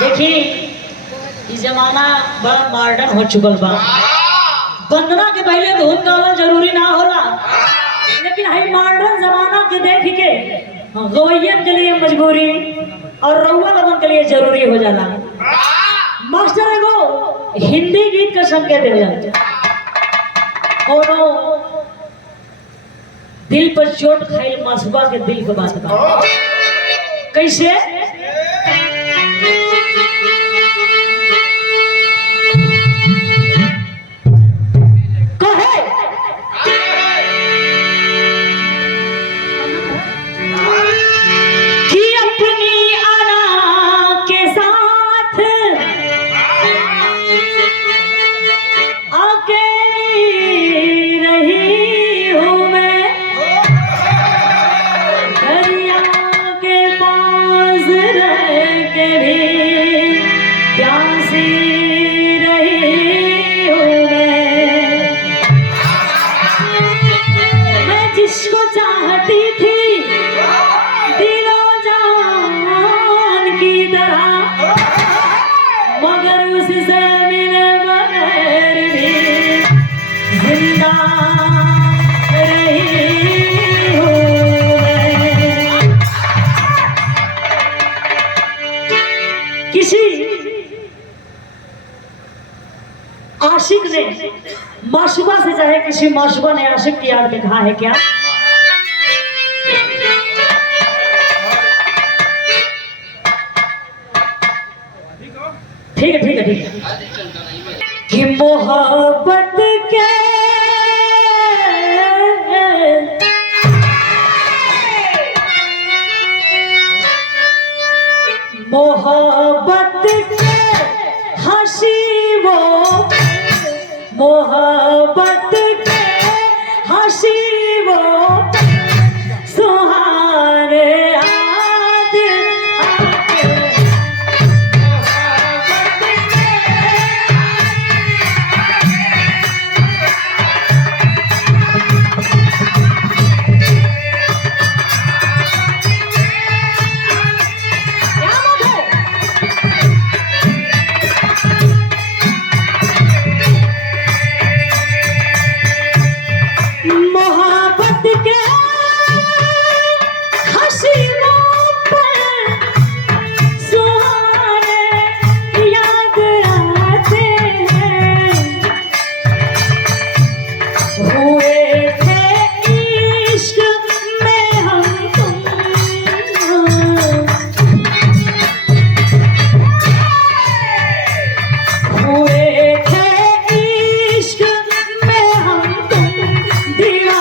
देखी जमाना बड़ा मॉडर्न हो चुकल बा। वंदना के पहले धुन गावल जरूरी ना होला, लेकिन हाई मॉडर्न जमाना के देख के गवैयन के लिए मजबूरी और रउआ लोगन के लिए जरूरी हो जाला। मास्टर एगो हिंदी गीत का संकेत दिला, कोनो दिल पर चोट खाइल मासूबा के दिल के बात बा। कैसे आशिक ने माशुबा से चाहे किसी माशुबा ने आशिक की याद में कहा है क्या? ठीक है ठीक है ठीक है कि मोहब्बत के मोहब्बत के हंसी वो मोहब्बत के हंसी वो सुहाने याद आके दिया